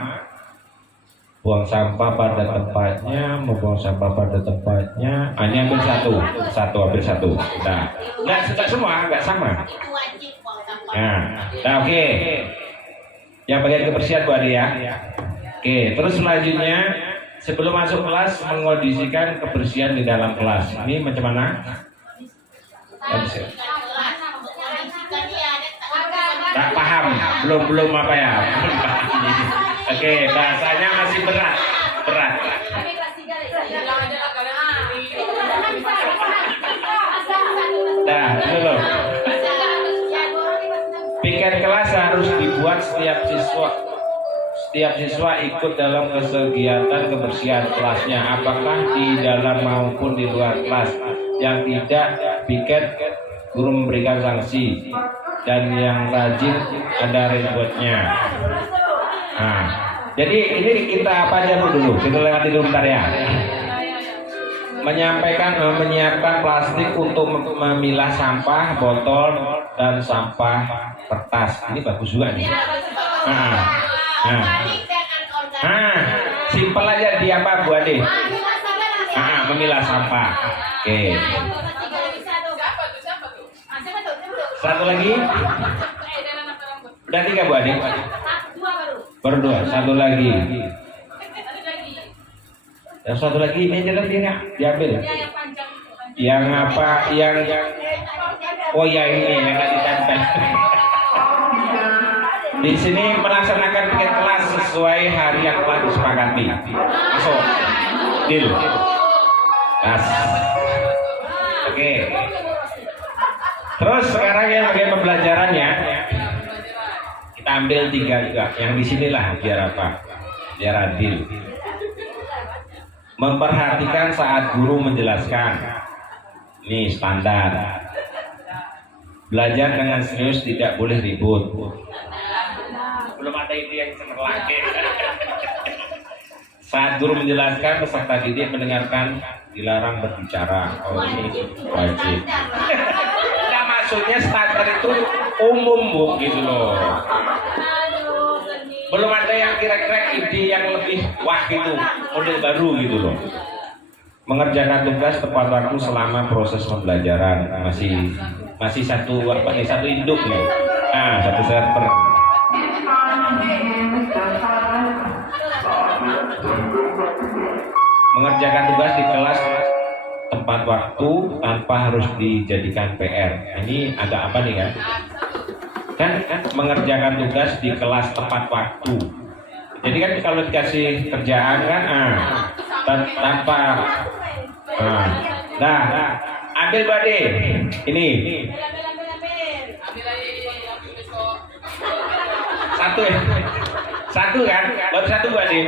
Buang sampah pada tempatnya, membuang sampah pada tempatnya. Hanya ambil ambil satu. Nah, nggak semua, nggak sama. Nah, oke. Yang bagian kebersihan Bu Ade ya. Oke, terus selanjutnya sebelum masuk kelas mengondisikan kebersihan di dalam kelas. Ini macam mana? Tak paham, belum apa ya? Oke, bahasanya masih berat. Nah, dulu. Piket kelas harus dibuat setiap siswa ikut dalam kegiatan kebersihan kelasnya, apakah di dalam maupun di luar kelas. Yang tidak, piket guru memberikan sanksi, dan yang rajin ada rewardnya. Nah, jadi ini kita apa aja dulu? Kita lewati dulu bentar ya. menyiapkan plastik untuk memilah sampah botol dan sampah kertas. Ini bagus juga nih. Simpel aja di apa Bu Ade? Memilah sampah. Oke. Satu lagi. Udah 3 Bu Ade? Baru 2. Satu lagi. Yang satu lagi ini jalan dia diambil. Yang apa? Yang oh ya ini yang nggak ditempel. Di sini melaksanakan piket kelas sesuai hari yang telah disepakati. Masuk. Deal. Kas. Oke. Terus sekarang yang bagian pembelajarannya kita ambil 3 juga. Yang di sinilah biar apa? Biar adil. Memperhatikan saat guru menjelaskan. Ini standar. Belajar dengan serius, tidak boleh ribut. Belum ada ide yang cemerlang. Saat guru menjelaskan, peserta didik mendengarkan, dilarang berbicara. Oh ini wajib. Nah maksudnya standar itu umum Bu gitu loh. Belum ada yang kira-kira ide yang lebih wah gitu, model baru gitu loh. Mengerjakan tugas tepat waktu selama proses pembelajaran. Masih satu induk nih. Satu server. Mengerjakan tugas di kelas tepat waktu tanpa harus dijadikan PR. Ini agak apa nih kan? Kan mengerjakan tugas di kelas tepat waktu. Jadi kan kalau dikasih kerjaan kan tanpa ambil Bade. Ini. Satu kan? Baru satu Bade.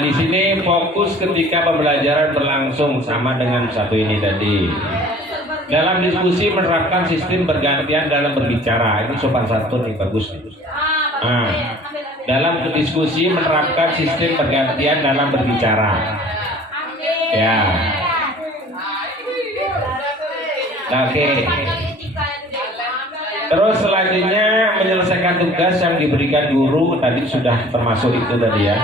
Di sini fokus ketika pembelajaran berlangsung sama dengan satu ini tadi. Dalam diskusi menerapkan sistem bergantian dalam berbicara. Ini sopan santun nih bagus nih. Dalam diskusi menerapkan sistem bergantian dalam berbicara. Ya. Oke. Terus selanjutnya menyelesaikan tugas yang diberikan guru tadi sudah termasuk itu tadi ya.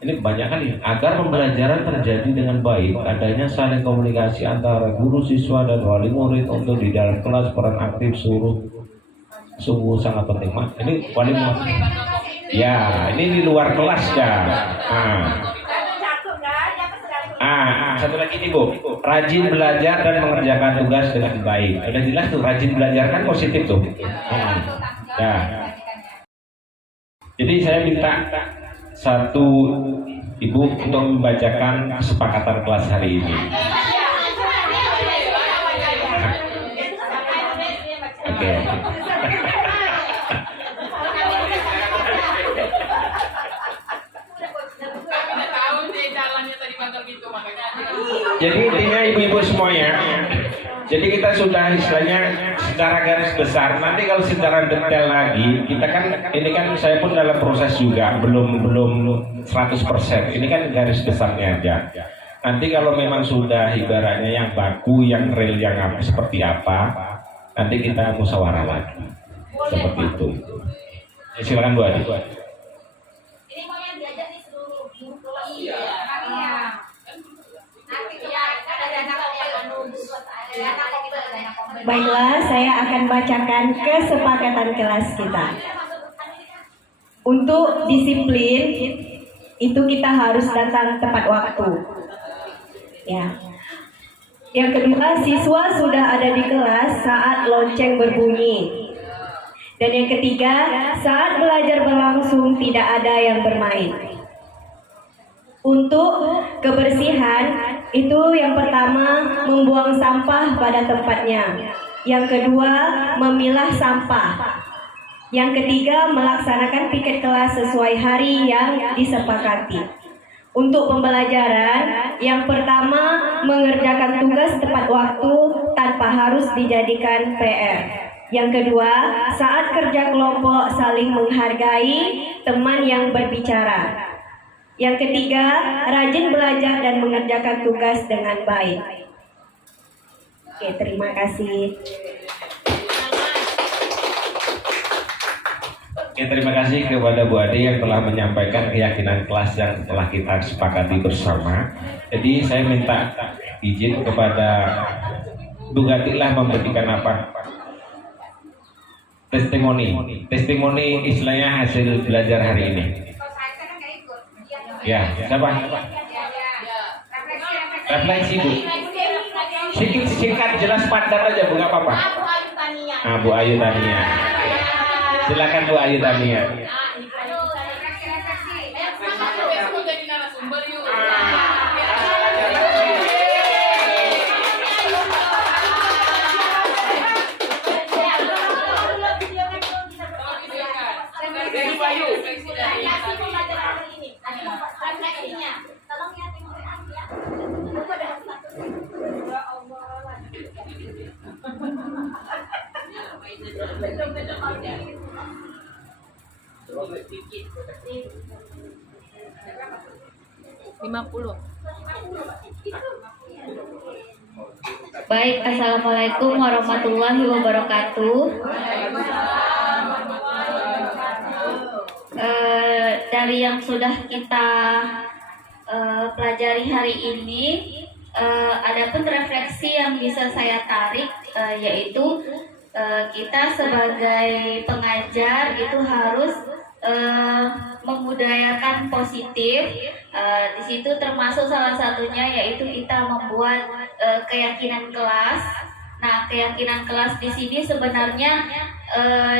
Ini banyak kali agar pembelajaran terjadi dengan baik, adanya saling komunikasi antara guru, siswa dan wali murid untuk di dalam kelas peran aktif sungguh sangat penting. Ini wali murid. Ya, ini di luar kelas ya. Satu lagi nih Bu, rajin belajar dan mengerjakan tugas dengan baik. Udah jelas tuh, rajin belajar kan positif tuh. Ya. Jadi saya minta satu ibu untuk membacakan kesepakatan kelas hari ini. Oke. Jadi intinya ibu-ibu semuanya, jadi kita sudah istilahnya secara garis besar. Nanti kalau secara detail lagi, kita kan ini kan saya pun dalam proses juga belum 100%. Ini kan garis besarnya aja. Nanti kalau memang sudah ibaratnya yang baku, yang real, yang apa, seperti apa, nanti kita musyawarah lagi. Seperti itu. Ya, silakan Bu Adi. Ini mau yang diajak nih seluruh guru kelas. Iya. Baiklah, saya akan bacakan kesepakatan kelas kita. Untuk disiplin itu kita harus datang tepat waktu. Ya. Yang kedua, siswa sudah ada di kelas saat lonceng berbunyi. Dan yang ketiga, saat belajar berlangsung tidak ada yang bermain. Untuk kebersihan, itu yang pertama membuang sampah pada tempatnya. Yang kedua, memilah sampah. Yang ketiga, melaksanakan piket kelas sesuai hari yang disepakati. Untuk pembelajaran, yang pertama mengerjakan tugas tepat waktu tanpa harus dijadikan PR. Yang kedua, saat kerja kelompok saling menghargai teman yang berbicara. Yang ketiga, rajin belajar dan mengerjakan tugas dengan baik. Oke, terima kasih. Oke, terima kasih kepada Bu Ade yang telah menyampaikan keyakinan kelas yang telah kita sepakati bersama. Jadi saya minta izin kepada Bu Gatilah memberikan apa? Testimoni istilahnya hasil belajar hari ini. Ya, siapa? Refleksi Bu. Singkat jelas padat aja Bu, nggak apa-apa. Bu Ayu Tania. Silakan Bu Ayu Tania. Besok jadi narasumber yuk. Baik, assalamualaikum warahmatullahi wabarakatuh. Dari yang sudah kita pelajari hari ini, ada pun refleksi yang bisa saya tarik, yaitu kita sebagai pengajar itu harus membudayakan positif. Di situ termasuk salah satunya yaitu kita membuat keyakinan kelas. Nah, keyakinan kelas di sini sebenarnya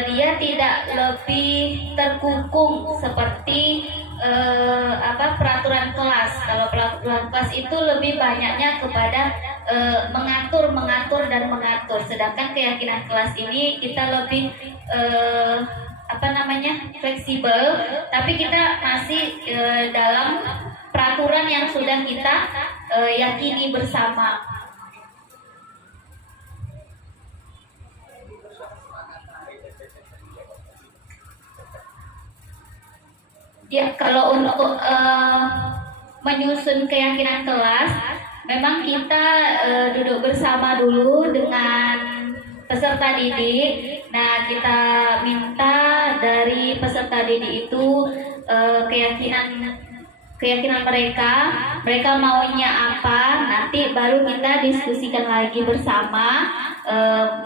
dia tidak lebih terkungkung seperti peraturan kelas. Kalau peraturan kelas itu lebih banyaknya kepada mengatur dan mengatur. Sedangkan keyakinan kelas ini kita lebih fleksibel, tapi kita masih dalam peraturan yang sudah kita yakini bersama. Ya, kalau untuk menyusun keyakinan kelas, memang kita duduk bersama dulu dengan peserta didik. Nah, kita minta dari peserta didik itu keyakinan mereka maunya apa. Nanti baru kita diskusikan lagi bersama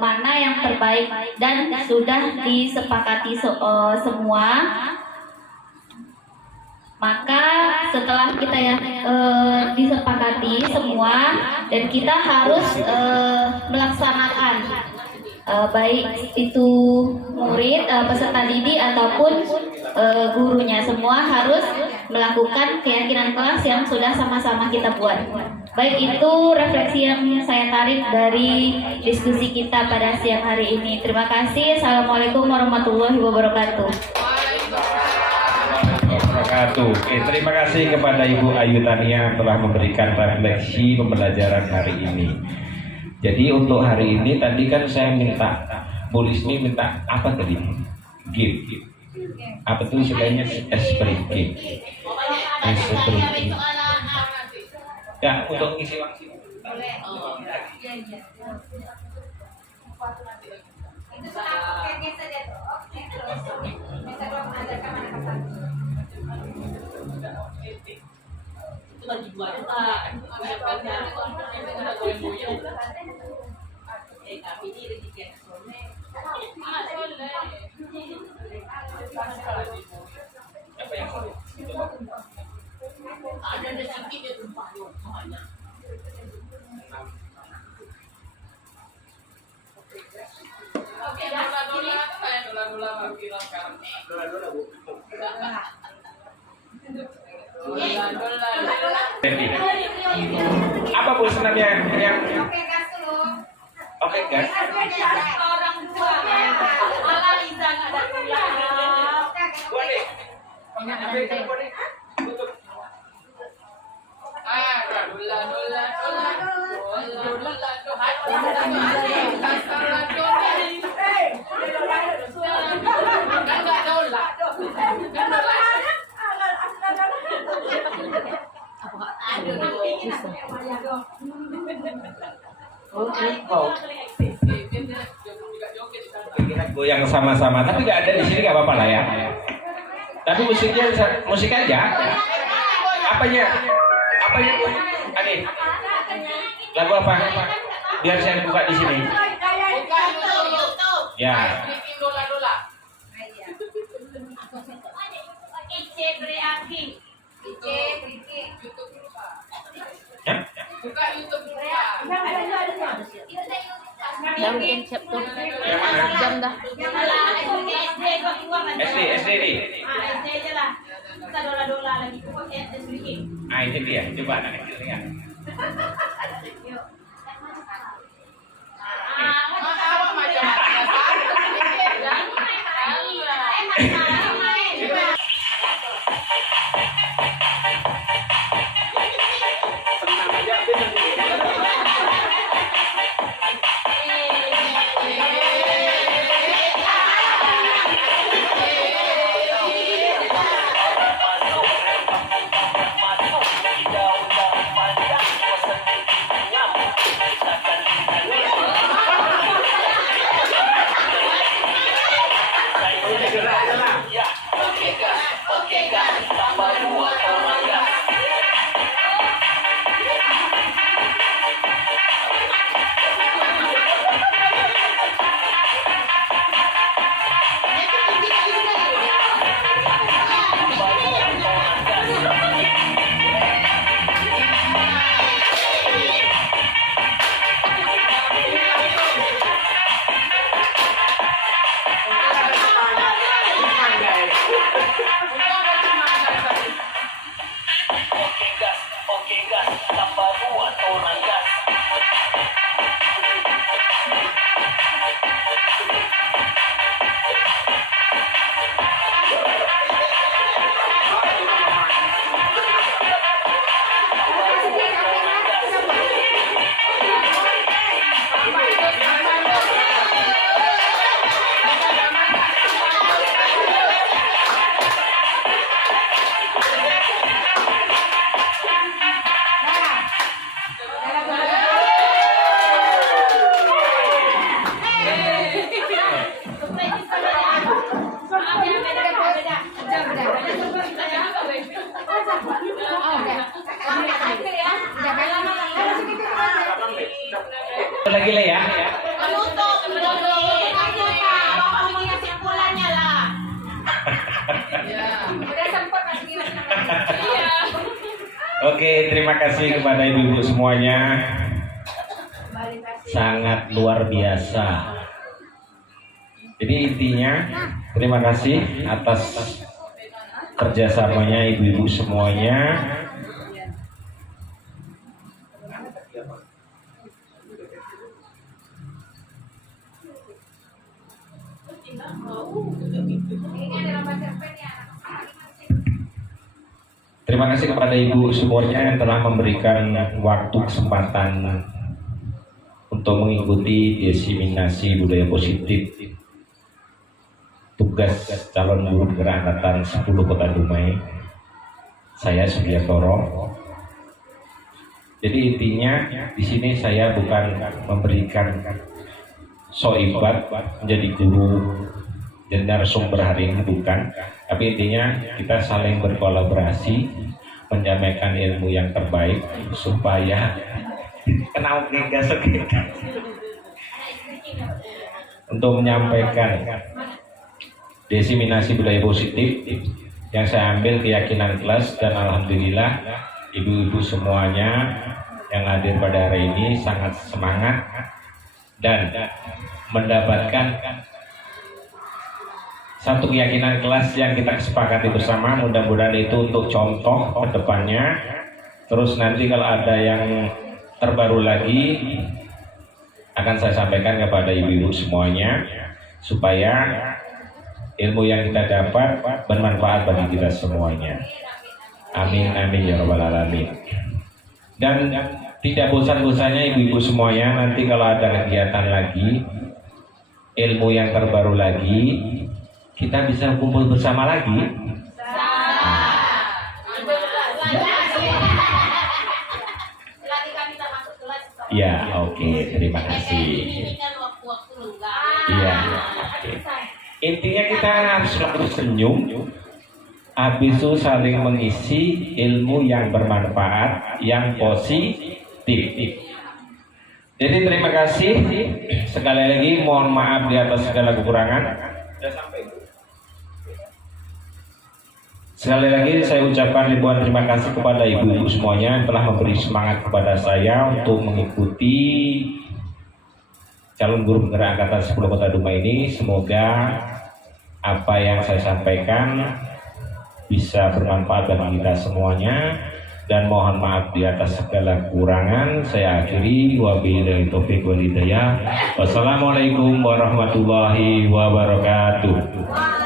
mana yang terbaik dan sudah disepakati semua. Maka setelah kita disepakati semua dan kita harus melaksanakan, baik itu murid, peserta didik ataupun gurunya, semua harus melakukan keyakinan kelas yang sudah sama-sama kita buat. Baik, itu refleksi yang saya tarik dari diskusi kita pada siang hari ini. Terima kasih. Assalamualaikum warahmatullahi wabarakatuh. Oke, terima kasih kepada Ibu Ayu Tania yang telah memberikan refleksi pembelajaran hari ini. Jadi untuk hari ini tadi kan saya minta Bu Lismi minta apa tadi? Gift. Apa tuh istilahnya? Esprit gift. Esprit gift. Ya, untuk ngisi waktu. Itu bagi buat tak. Tapi ini rezeki ada rezeki dia tumpah semuanya. Oke, dola Bu. Apa Bu sebenarnya yang Oke gas. Orang tua ala izan ada Boleh. dola. Kita goyang sama-sama, tapi nggak ada di sini nggak apa-apa lah ya. Tapi musiknya musik aja. Apanya? Ade, lagu apa? Biar saya buka di sini. Ya. Buka YouTube dulu, Pak. Yang konsep tuh Yang mana? jam dah. SD nih. Ah ini dia, coba anak kecil lihat. Awak macam Tenang aja, Lagi lah ya. Oke, terima kasih kepada ibu-ibu semuanya. Sangat luar biasa. Jadi intinya terima kasih atas kerjasamanya ibu-ibu semuanya. Terima kasih kepada ibu semuanya yang telah memberikan waktu kesempatan untuk mengikuti diseminasi budaya positif tugas calon guru penggerak angkatan 10 Kota Dumai. Saya Sugiartoro. Jadi intinya di sini saya bukan memberikan soibat menjadi guru dan narasumber hari ini, bukan, tapi intinya kita saling berkolaborasi menyampaikan ilmu yang terbaik supaya kenal gas untuk menyampaikan diseminasi budaya positif yang saya ambil keyakinan kelas, dan alhamdulillah ibu-ibu semuanya yang hadir pada hari ini sangat semangat dan mendapatkan satu keyakinan kelas yang kita kesepakati bersama. Mudah-mudahan itu untuk contoh ke depannya. Terus nanti kalau ada yang terbaru lagi akan saya sampaikan kepada ibu-ibu semuanya supaya ilmu yang kita dapat bermanfaat bagi kita semuanya. Amin amin ya rabbal alamin. Dan tidak bosan-bosannya ibu-ibu semuanya, nanti kalau ada kegiatan lagi, ilmu yang terbaru lagi, kita bisa kumpul bersama lagi. Ya, oke, terima kasih. Ini kan waktu-waktu enggak. Iya, oke. Intinya kita harus selalu senyum. Habis itu saling mengisi ilmu yang bermanfaat, yang positif. Jadi terima kasih. Sekali lagi mohon maaf di atas segala kekurangan. Sudah sampai itu. Sekali lagi saya ucapkan ribuan terima kasih kepada ibu-ibu semuanya yang telah memberi semangat kepada saya untuk mengikuti calon guru penggerak angkatan 10 Kota Dumai ini. Semoga apa yang saya sampaikan bisa bermanfaat bagi kita semuanya, dan mohon maaf di atas segala kekurangan. Saya akhiri, wabillahi taufiq wal hidayah. Wassalamualaikum warahmatullahi wabarakatuh. Selamat.